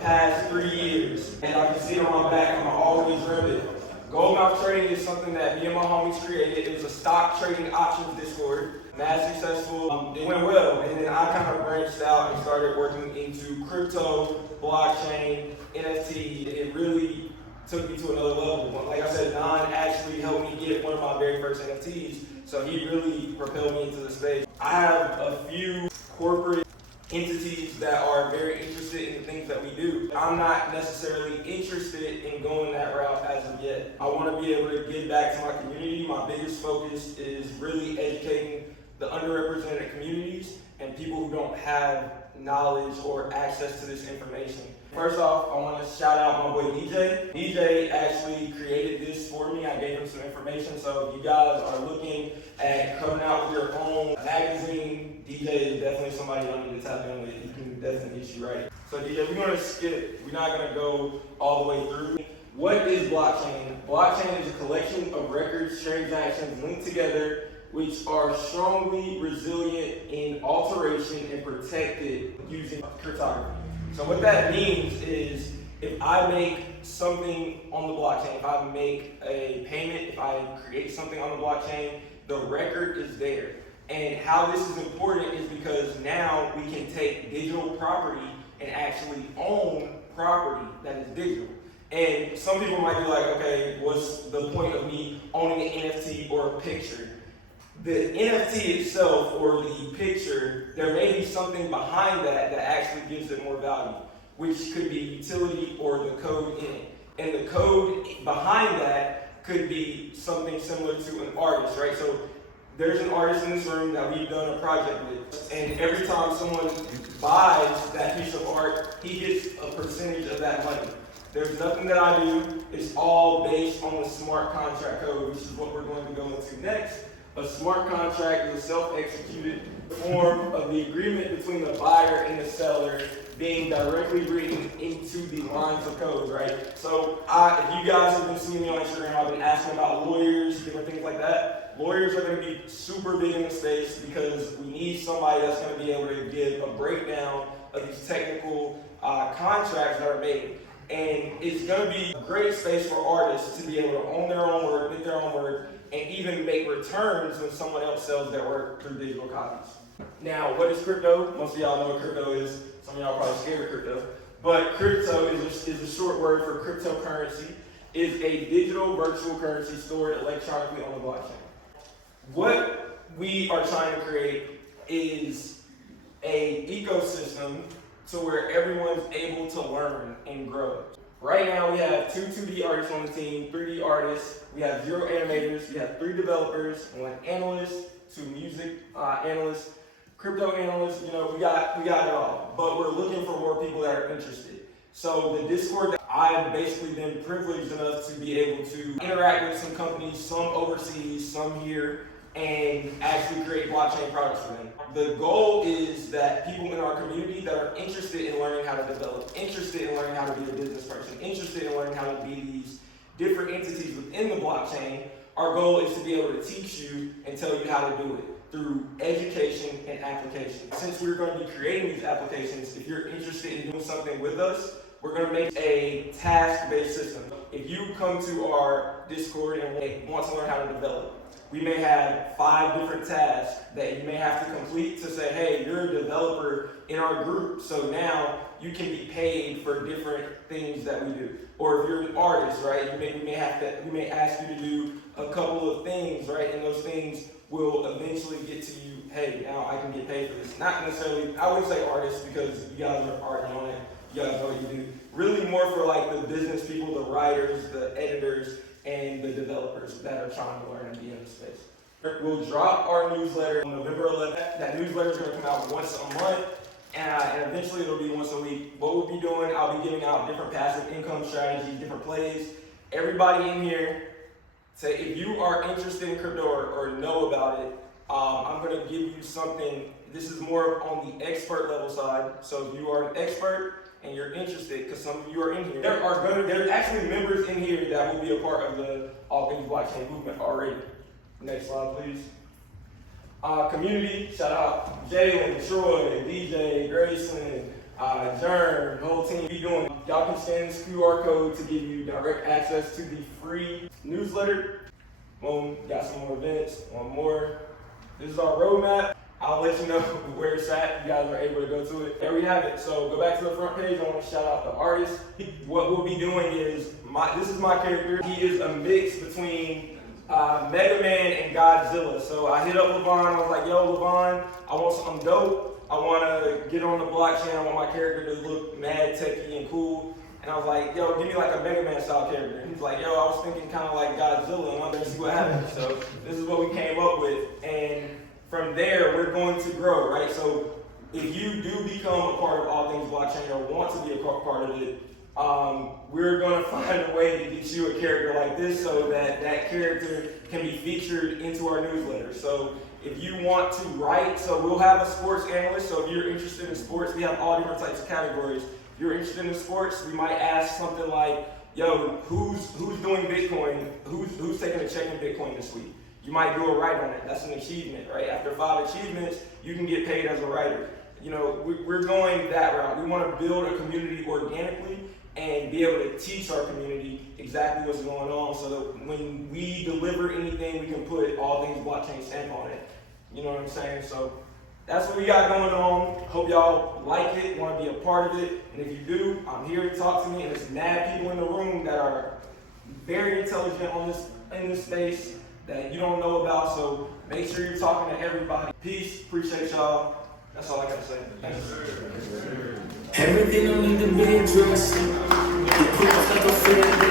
past 3 years. And I can see it on my back, I'm always ribbon. Goldmouth trading is something that me and my homies created. It was a stock trading options Discord. Mad successful, it went well. And then I kind of branched out and started working into crypto, blockchain, NFT. It really took me to another level. Like I said, Don actually helped me get one of my very first NFTs. So he really propelled me into the space. I have a few corporate entities that are very interested in the things that we do. I'm not necessarily interested in going that route as of yet. I want to be able to give back to my community. My biggest focus is really educating the underrepresented communities and people who don't have knowledge or access to this information. First off, I want to shout out my boy DJ. DJ actually created this for me. I gave him some information. So if you guys are looking at coming out with your own magazine, DJ is definitely somebody you need to tap in with. He can definitely get you right. So DJ, we're going to skip. We're not going to go all the way through. What is blockchain? Blockchain is a collection of records, transactions linked together, which are strongly resilient in alteration and protected using cryptography. So what that means is if I make something on the blockchain, if I make a payment, if I create something on the blockchain, the record is there. And how this is important is because now we can take digital property and actually own property that is digital. And some people might be like, okay, what's the point of me owning an NFT or a picture? The NFT itself or the picture, there may be something behind that that actually gives it more value, which could be utility or the code in it. And the code behind that could be something similar to an artist, right? So there's an artist in this room that we've done a project with, and every time someone buys that piece of art, he gets a percentage of that money. There's nothing that I do. It's all based on the smart contract code, which is what we're going to go into next. A smart contract is a self-executed form of the agreement between the buyer and the seller being directly written into the lines of code, right? So if you guys have been seeing me on Instagram, I've been asking about lawyers, different things like that. Lawyers are going to be super big in the space because we need somebody that's going to be able to give a breakdown of these technical contracts that are made. And it's going to be a great space for artists to be able to own their own work, make their own work, and even make returns when someone else sells their work through digital copies. Now, what is crypto? Most of y'all know what crypto is. Some of y'all are probably scared of crypto. But crypto is a short word for cryptocurrency. It's a digital virtual currency stored electronically on the blockchain. What we are trying to create is an ecosystem to where everyone's able to learn and grow. Right now we have 2 2D artists on the team, 3D artists, we have 0 animators, we have 3 developers, 1 analyst, 2 music analysts, crypto analysts, we got it all. But we're looking for more people that are interested. So the Discord, I've basically been privileged enough to be able to interact with some companies, some overseas, some here, and actually create blockchain products for them. The goal is that people in our community that are interested in learning how to develop, interested in learning how to be a business person, interested in learning how to be these different entities within the blockchain, our goal is to be able to teach you and tell you how to do it through education and application. Since we're going to be creating these applications, if you're interested in doing something with us, we're going to make a task-based system. If you come to our Discord and want to learn how to develop, we may have 5 different tasks that you may have to complete to say, hey, you're a developer in our group, so now you can be paid for different things that we do. Or if you're an artist, right, we may ask you to do a couple of things, right, and those things will eventually get to you, hey, now I can get paid for this. Not necessarily, I wouldn't say artists because you guys are art on it, you guys know what you do. Really more for like the business people, the writers, the editors, and the developers that are trying to learn and be in the space. We'll drop our newsletter on November 11th. That newsletter is going to come out once a month, and eventually it'll be once a week. What we'll be doing, I'll be giving out different passive income strategies, different plays. Everybody in here, say if you are interested in crypto or know about it, I'm going to give you something. This is more on the expert level side. So if you are an expert and you're interested, because some of you are in here, there are actually members in here that will be a part of the All Things Blockchain movement already. Next slide, please. Community, shout out Jalen, Troy, DJ, Grayson, Jern, the whole team be doing. Y'all can scan this QR code to give you direct access to the free newsletter. Boom, got some more events, one more. This is our roadmap. I'll let you know where it's at. You guys are able to go to it. There we have it. So go back to the front page. I want to shout out the artist. What we'll be doing is, this is my character. He is a mix between Mega Man and Godzilla. So I hit up Levon. I was like, yo, Levon, I want something dope. I want to get on the blockchain. I want my character to look mad techy and cool. And I was like, yo, give me like a Mega Man style character. And he's like, yo, I was thinking kind of like Godzilla. And wanted to see what happens. So this is what we came up with. And from there, we're going to grow, right? So if you do become a part of All Things Blockchain or want to be a part of it, we're going to find a way to get you a character like this so that that character can be featured into our newsletter. So if you want to write, so we'll have a sports analyst. So if you're interested in sports, we have all different types of categories. If you're interested in sports, we might ask something like, yo, who's doing Bitcoin? Who's taking a check in Bitcoin this week? You might do a write on it. That's an achievement, right? After 5 achievements, you can get paid as a writer. You know, we're going that route. We want to build a community organically and be able to teach our community exactly what's going on so that when we deliver anything, we can put All Things Blockchain stamp on it. You know what I'm saying? So that's what we got going on. Hope y'all like it, want to be a part of it. And if you do, I'm here to talk to me. And there's mad people in the room that are very intelligent in this space that you don't know about. So make sure you're talking to everybody. Peace. Appreciate y'all. That's all I got to say. Thanks. Everything I need to be addressed. You put us like a friend.